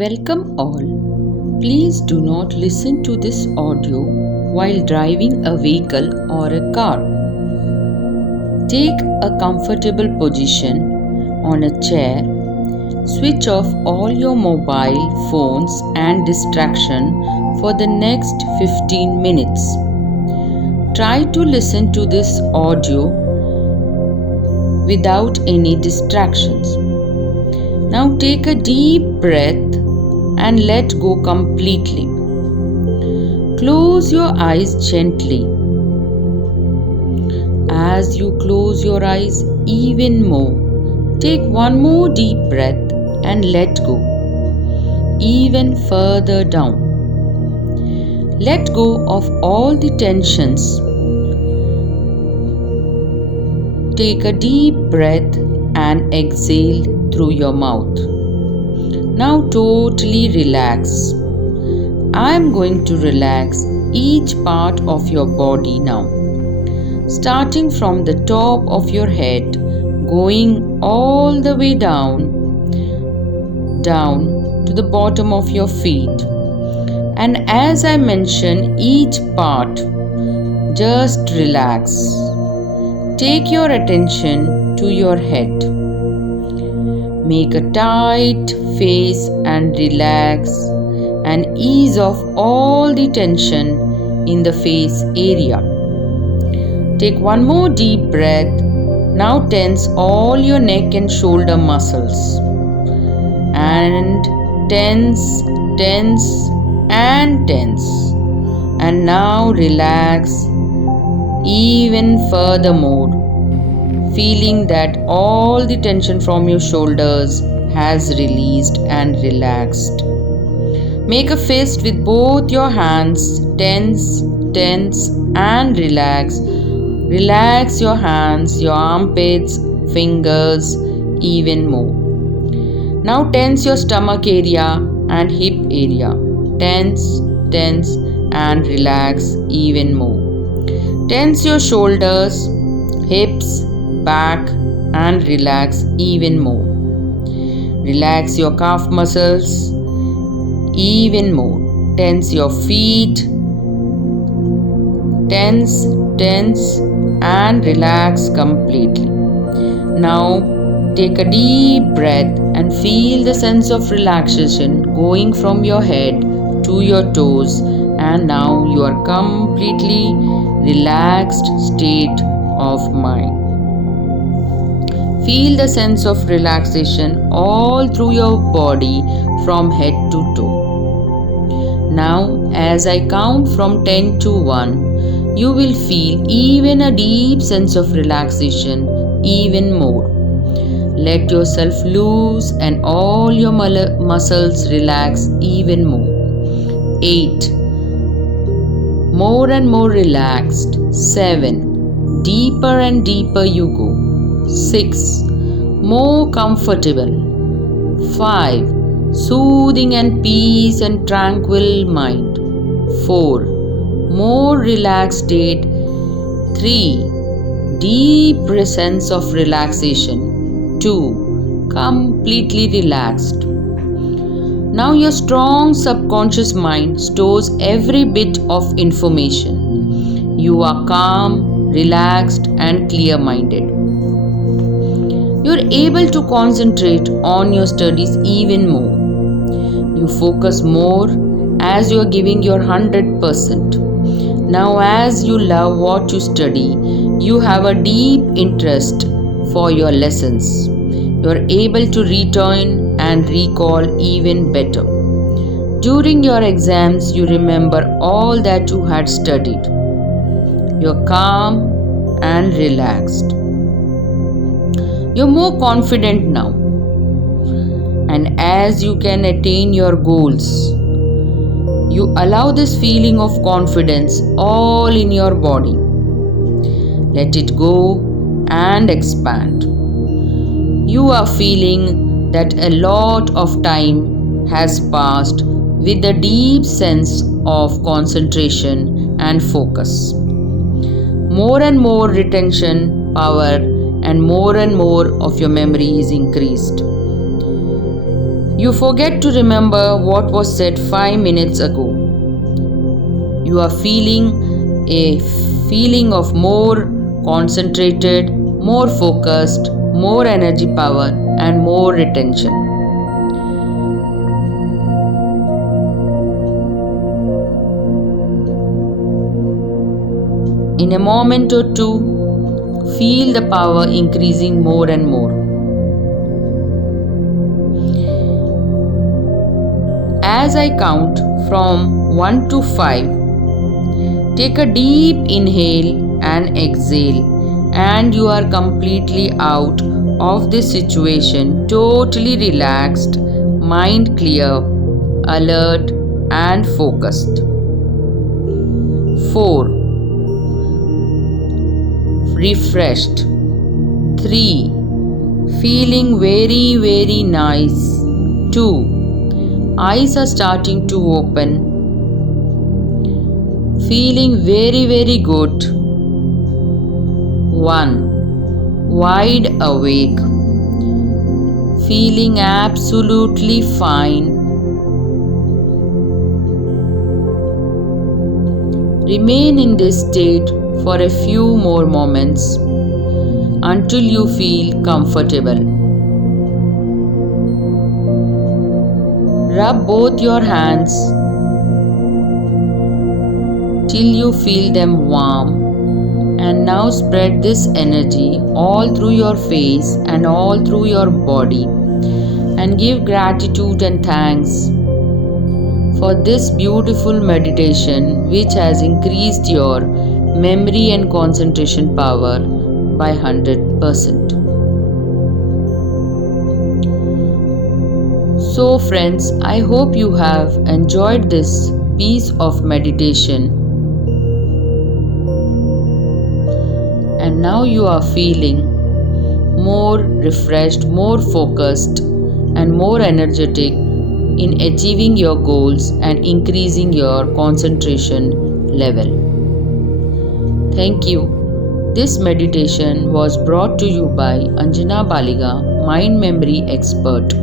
Welcome all. Please do not listen to this audio while driving a vehicle or a car. Take a comfortable position on a chair. Switch off all your mobile phones and distraction for the next 15 minutes. Try to listen to this audio without any distractions. Now take a deep breath and let go completely. Close your eyes gently. As you close your eyes even more, take one more deep breath and let go even further down. Let go of all the tensions. Take a deep breath and exhale through your mouth. Now totally relax. I am going to relax each part of your body now. Starting from the top of your head, going all the way down to the bottom of your feet. And as I mention each part, just relax. Take your attention to your head. Make a tight face and relax and ease off all the tension in the face area. Take one more deep breath. Now tense all your neck and shoulder muscles. And tense, tense, and tense. And now relax even furthermore, feeling that all the tension from your shoulders has released and relaxed. Make a fist with both your hands, tense, tense, and relax. Relax your hands, your armpits, fingers even more. Now tense your stomach area and hip area. Tense, tense, and relax even more. Tense your shoulders, hips, back, and relax even more. Relax your calf muscles even more. Tense your feet. Tense, tense, and relax completely. Now take a deep breath and feel the sense of relaxation going from your head to your toes, and now you are completely relaxed state of mind. Feel the sense of relaxation all through your body from head to toe. Now, as I count from 10 to 1, you will feel even a deep sense of relaxation even more. Let yourself loose and all your muscles relax even more. 8. More and more relaxed. 7. Deeper and deeper you go. 6. More comfortable. 5. Soothing and peace and tranquil mind. 4. More relaxed state. 3. Deep sense of relaxation. 2. Completely relaxed. Now your strong subconscious mind stores every bit of information. You are calm, relaxed, and clear-minded. You're able to concentrate on your studies even more. You focus more as you're giving your 100%. Now as you love what you study, you have a deep interest for your lessons. You're able to retain and recall even better. During your exams, you remember all that you had studied. You're calm and relaxed. You're more confident now. And as you can attain your goals, you allow this feeling of confidence all in your body. Let it go and expand. You are feeling that a lot of time has passed with a deep sense of concentration and focus. More and more retention power and more of your memory is increased. You forget to remember what was said 5 minutes ago. You are feeling a feeling of more concentrated, more focused, more energy power, and more retention. In a moment or two, feel the power increasing more and more. As I count from 1 to 5, take a deep inhale and exhale, and you are completely out of this situation, totally relaxed, mind clear, alert, and focused. 4. Refreshed. 3. Feeling very nice. 2. Eyes are starting to open. Feeling very good. 1. Wide awake. Feeling absolutely fine. Remain in this state for a few more moments until you feel comfortable. Rub both your hands till you feel them warm, and now spread this energy all through your face and all through your body, and give gratitude and thanks for this beautiful meditation which has increased your memory and concentration power by 100%. So friends, I hope you have enjoyed this piece of meditation, and now you are feeling more refreshed, more focused, and more energetic in achieving your goals and increasing your concentration level. Thank you. This meditation was brought to you by Anjana Baliga, Mind Memory Expert.